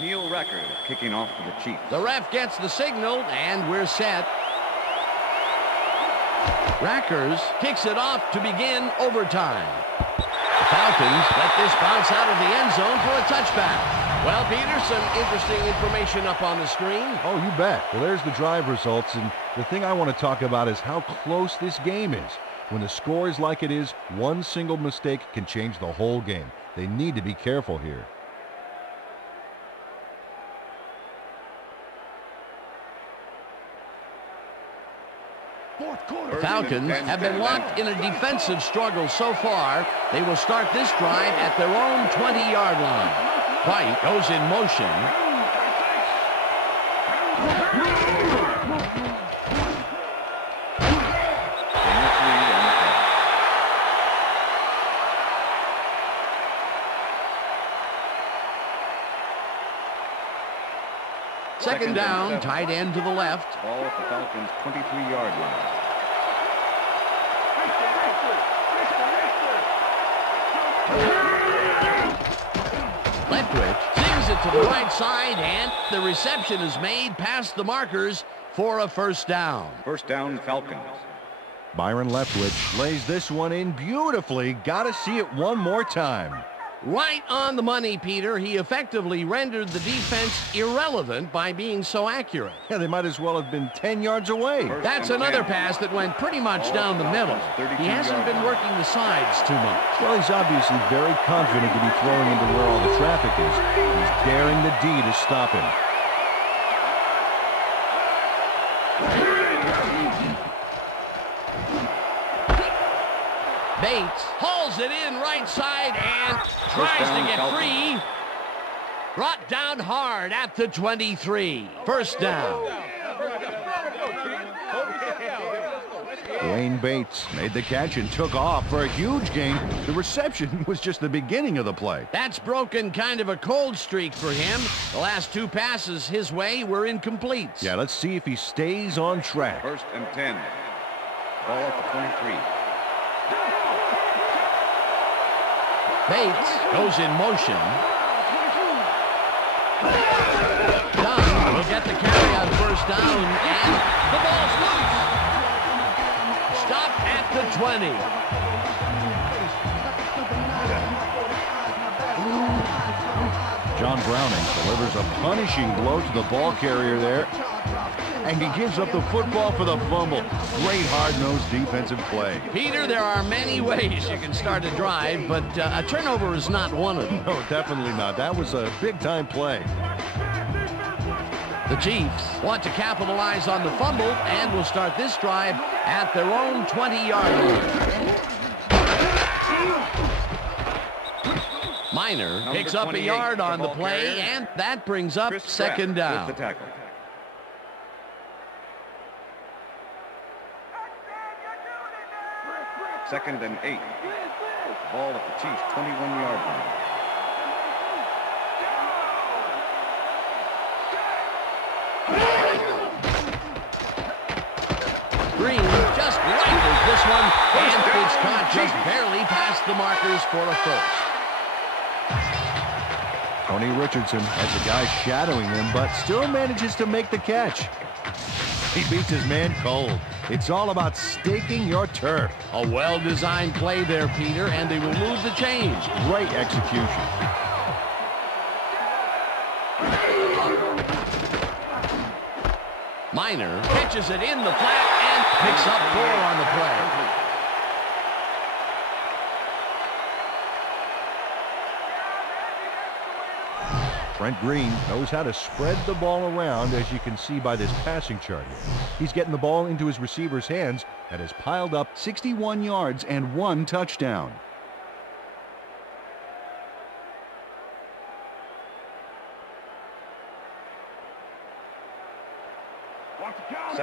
Neil Racker kicking off for the Chiefs. The ref gets the signal, and we're set. Rackers kicks it off to begin overtime. The Falcons let this bounce out of the end zone for a touchback. Well, Peter, some interesting information up on the screen. Oh, you bet. Well, there's the drive results, and the thing I want to talk about is how close this game is. When the score is like it is, one single mistake can change the whole game. They need to be careful here. The Falcons have been locked in a defensive struggle so far. They will start this drive at their own 20-yard line. White goes in motion. Second down, tight end to the left. Ball at the Falcons' 23-yard line. Leftwich sings it to the right side, and the reception is made past the markers for a first down. First down, Falcons. Byron Leftwich lays this one in beautifully. Got to see it one more time. Right on the money, Peter. He effectively rendered the defense irrelevant by being so accurate. Yeah, they might as well have been 10 yards away. That's another pass that went pretty much down the middle. He hasn't been working the sides too much. Well, he's obviously very confident to be throwing into where all the traffic is. He's daring the D to stop him. Bates hauls it in right side and tries to get free. Brought down hard at the 23. First down. Dwayne Bates made the catch and took off for a huge gain. The reception was just the beginning of the play. That's broken kind of a cold streak for him. The last two passes his way were incomplete. Yeah, let's see if he stays on track. First and 10. Ball at the 23. Bates goes in motion. Dunn will get the carry on first down, and the ball's loose. Stop at the 20. John Browning delivers a punishing blow to the ball carrier there, and he gives up the football for the fumble. Great hard-nosed defensive play. Peter, there are many ways you can start a drive, but a turnover is not one of them. No, definitely not. That was a big-time play. The Chiefs want to capitalize on the fumble and will start this drive at their own 20-yard line. Miner picks up a yard on the play, and that brings up second down. With the tackle. Second and 8. Ball at the Chiefs' 21-yard line. Green just rifles this one, and it's caught just barely past the markers for a first. Tony Richardson has a guy shadowing him, but still manages to make the catch. He beats his man cold. It's all about staking your turf. A well-designed play there, Peter, and they will move the chains. Great execution. Miner catches it in the flat and picks up 4 on the play. Trent Green knows how to spread the ball around, as you can see by this passing chart here. He's getting the ball into his receiver's hands and has piled up 61 yards and 1 touchdown.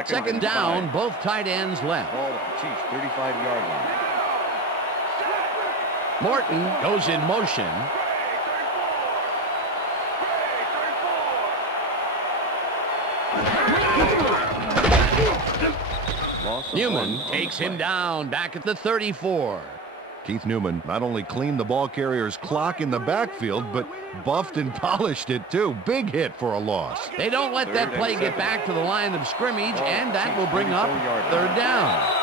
Second down, both tight ends left. Ball at the Chiefs' 35-yard line. Morton goes in motion. Newman takes him down back at the 34. Keith Newman not only cleaned the ball carrier's clock in the backfield, but buffed and polished it too. Big hit for a loss. They don't let that play get back to the line of scrimmage, and that will bring up third down.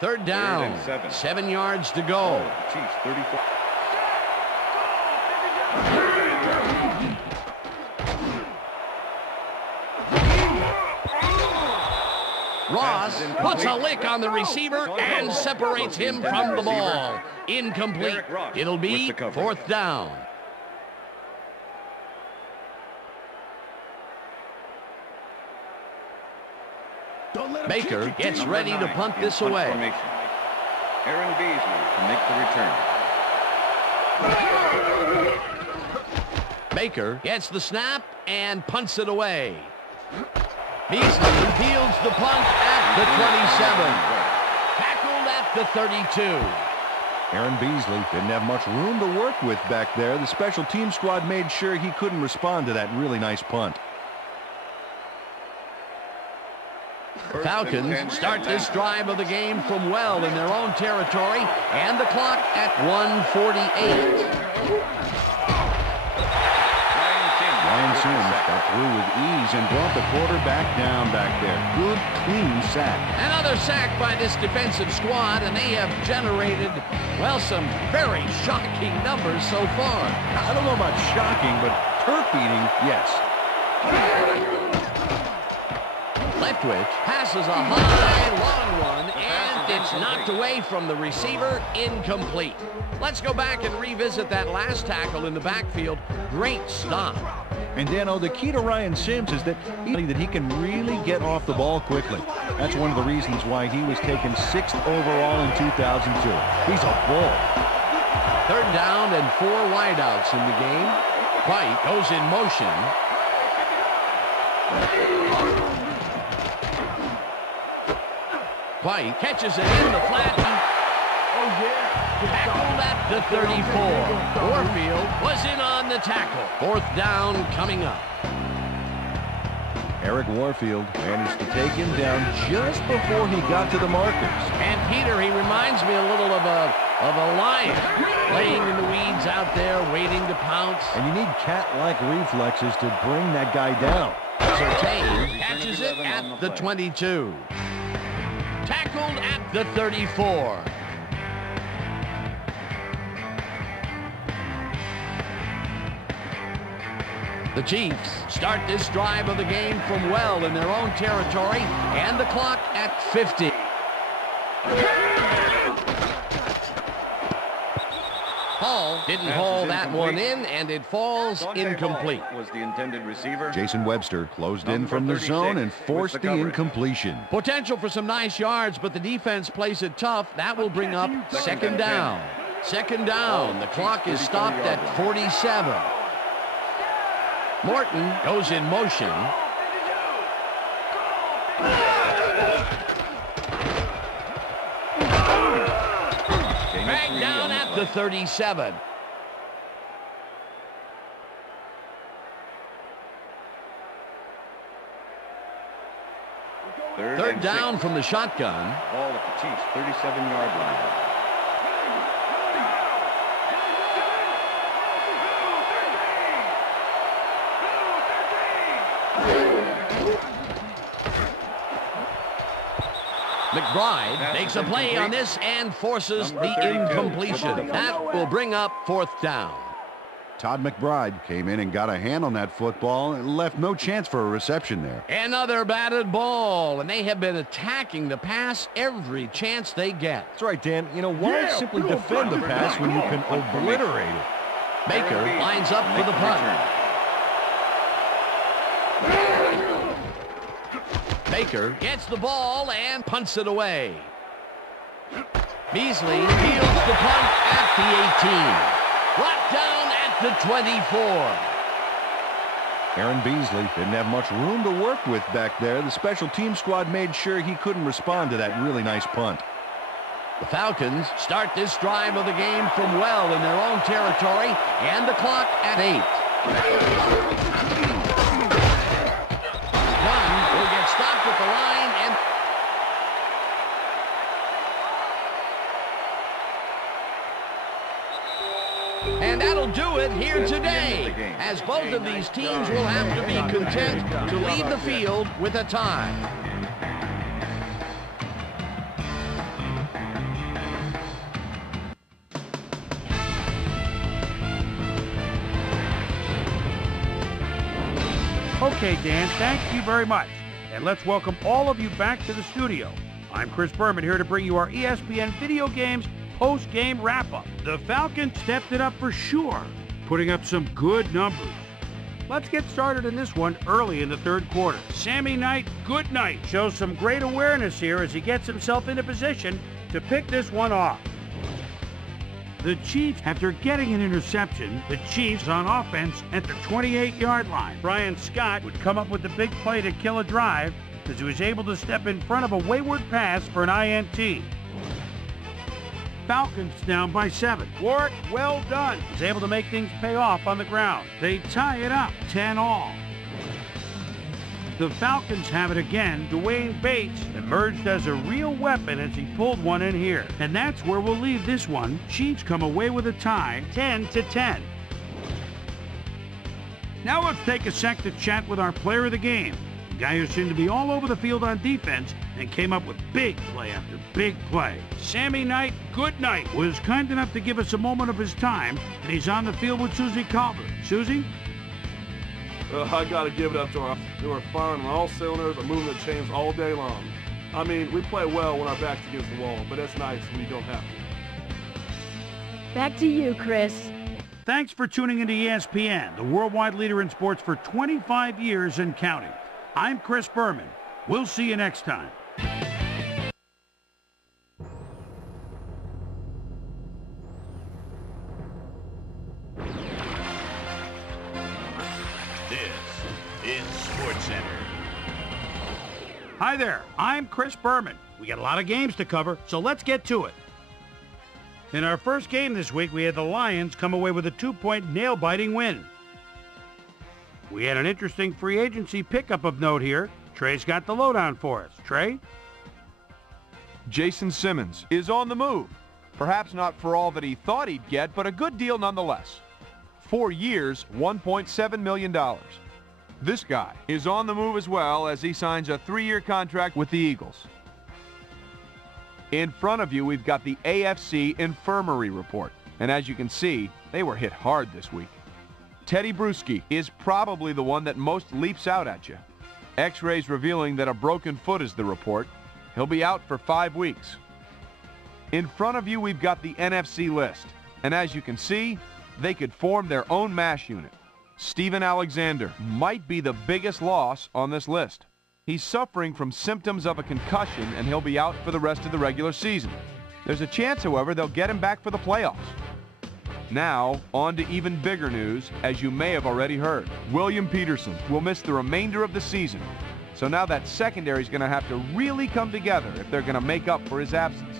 Third down, 7 yards to go. Chiefs 34. Ross puts a lick on the receiver and separates him from the ball. Incomplete. It'll be fourth down. Baker gets ready to punt this away. Aaron Beasley to make the return. Baker gets the snap and punts it away. Beasley fields the punt at the 27. Tackled at the 32. Aaron Beasley didn't have much room to work with back there. The special team squad made sure he couldn't respond to that really nice punt. Falcons start this drive of the game from well in their own territory, and the clock at 1:48. Ryan Sims got through with ease and brought the quarterback down back there. Good, clean sack. Another sack by this defensive squad, and they have generated, well, some very shocking numbers so far. I don't know about shocking, but turf eating, yes. Leftwich passes a high, long one, and it's knocked away from the receiver, incomplete. Let's go back and revisit that last tackle in the backfield. Great stop. And Dano, the key to Ryan Sims is that he can really get off the ball quickly. That's one of the reasons why he was taken 6th overall in 2002. He's a bull. 3rd down and 4 wideouts in the game. White goes in motion. White catches it in the flat. Tackled at the 34. Warfield was in on the tackle. 4th down coming up. Eric Warfield managed to take him down just before he got to the markers. And Peter, he reminds me a little of a lion laying in the weeds out there waiting to pounce. And you need cat-like reflexes to bring that guy down. Surtain catches it at the 22. Tackled at the 34. The Chiefs start this drive of the game from well in their own territory, and the clock at 50. Hall didn't haul that one in, and it falls incomplete. Was the intended receiver. Jason Webster closed in from the zone and forced the incompletion. Potential for some nice yards, but the defense plays it tough. That will bring up 2nd down. 2nd down. The clock is stopped at 47. Morton goes in motion. Dragged down at the 37. Third down from the shotgun. Ball at the Chiefs' 37-yard line. McBride makes a play on this and forces the incompletion. That will bring up 4th down. Todd McBride came in and got a hand on that football and left no chance for a reception there. Another batted ball, and they have been attacking the pass every chance they get. That's right, Dan. You know, why simply defend the pass when you can obliterate it? Baker lines up for the punt. Baker gets the ball and punts it away. Beasley fields the punt at the 18. Brought down at the 24. Aaron Beasley didn't have much room to work with back there. The special team squad made sure he couldn't respond to that really nice punt. The Falcons start this drive of the game from well in their own territory, and the clock at 8. Stopped at the line, and that'll do it here today, as both of these teams will have to be content to leave the field with a tie. Okay, Dan, thank you very much. And let's welcome all of you back to the studio. I'm Chris Berman, here to bring you our ESPN Video Games post-game wrap-up. The Falcons stepped it up for sure, putting up some good numbers. Let's get started in this one early in the 3rd quarter. Sammy Knight, good night, shows some great awareness here as he gets himself into position to pick this one off. The Chiefs, after getting an interception, the Chiefs on offense at the 28-yard line. Brian Scott would come up with the big play to kill a drive as he was able to step in front of a wayward pass for an INT. Falcons down by 7. Warwick, well done. Was able to make things pay off on the ground. They tie it up, 10-all. The Falcons have it again. Dwayne Bates emerged as a real weapon as he pulled one in here. And that's where we'll leave this one. Chiefs come away with a tie, 10-10. Now let's take a sec to chat with our player of the game. A guy who seemed to be all over the field on defense and came up with big play after big play. Sammy Knight, good night, was kind enough to give us a moment of his time, and he's on the field with Susie Calvert. Susie? I got to give it up to our. They were firing on all cylinders and moving the chains all day long. I mean, we play well when our back's against the wall, but that's nice when you don't have to. Back to you, Chris. Thanks for tuning into ESPN, the worldwide leader in sports for 25 years and counting. I'm Chris Berman. We'll see you next time. Hi there, I'm Chris Berman. We got a lot of games to cover, so let's get to it. In our first game this week, we had the Lions come away with a 2-point nail-biting win. We had an interesting free agency pickup of note here. Trey's got the lowdown for us. Trey? Jason Simmons is on the move. Perhaps not for all that he thought he'd get, but a good deal nonetheless. 4 years, $1.7 million. This guy is on the move as well as he signs a 3-year contract with the Eagles. In front of you, we've got the AFC Infirmary report. And as you can see, they were hit hard this week. Teddy Bruschi is probably the one that most leaps out at you. X-rays revealing that a broken foot is the report. He'll be out for 5 weeks. In front of you, we've got the NFC list. And as you can see, they could form their own MASH unit. Steven Alexander might be the biggest loss on this list. He's suffering from symptoms of a concussion, and he'll be out for the rest of the regular season. There's a chance, however, they'll get him back for the playoffs. Now, on to even bigger news, as you may have already heard. William Peterson will miss the remainder of the season. So now that secondary is going to have to really come together if they're going to make up for his absence.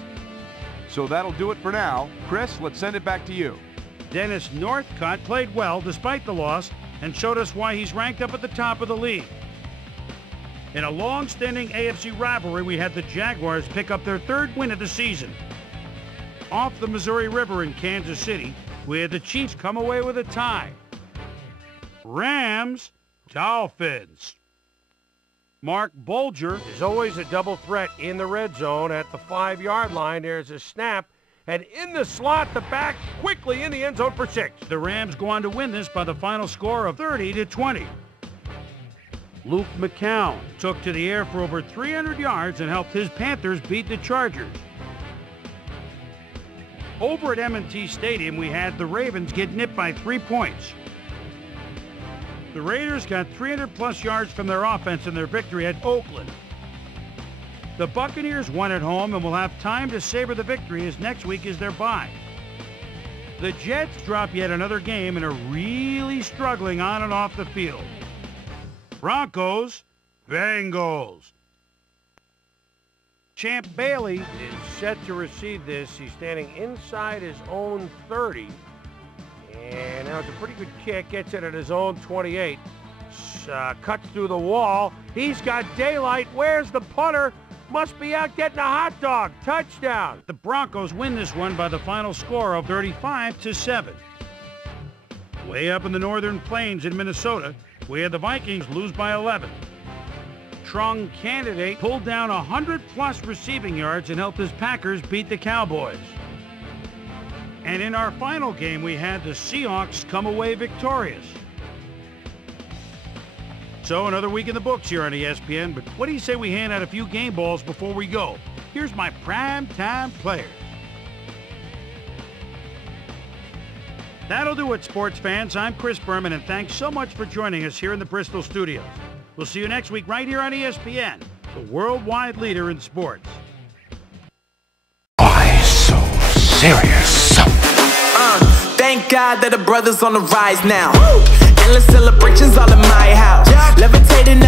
So that'll do it for now. Chris, let's send it back to you. Dennis Northcutt played well despite the loss and showed us why he's ranked up at the top of the league. In a long-standing AFC rivalry, we had the Jaguars pick up their 3rd win of the season. Off the Missouri River in Kansas City, we had the Chiefs come away with a tie. Rams, Dolphins. Mark Bulger is always a double threat in the red zone at the 5-yard line. There's a snap. And in the slot, the back quickly in the end zone for 6. The Rams go on to win this by the final score of 30-20. Luke McCown took to the air for over 300 yards and helped his Panthers beat the Chargers. Over at M&T Stadium, we had the Ravens get nipped by 3 points. The Raiders got 300-plus yards from their offense in their victory at Oakland. The Buccaneers won at home and will have time to savor the victory as next week is their bye. The Jets drop yet another game and are really struggling on and off the field. Broncos, Bengals. Champ Bailey is set to receive this. He's standing inside his own 30. And now it's a pretty good kick. Gets it at his own 28. Cuts through the wall. He's got daylight. Where's the punter? Must be out getting a hot dog. Touchdown. The Broncos win this one by the final score of 35-7. Way up in the northern plains in Minnesota, we had the Vikings lose by 11. Trung Candidate pulled down 100-plus receiving yards and helped his Packers beat the Cowboys. And in our final game, we had the Seahawks come away victorious. So another week in the books here on ESPN, but what do you say we hand out a few game balls before we go? Here's my primetime players. That'll do it, sports fans. I'm Chris Berman, and thanks so much for joining us here in the Bristol studios. We'll see you next week right here on ESPN, the worldwide leader in sports. Why so serious? Thank God that the brothers on the rise now. Endless celebrations all in my house. Levitating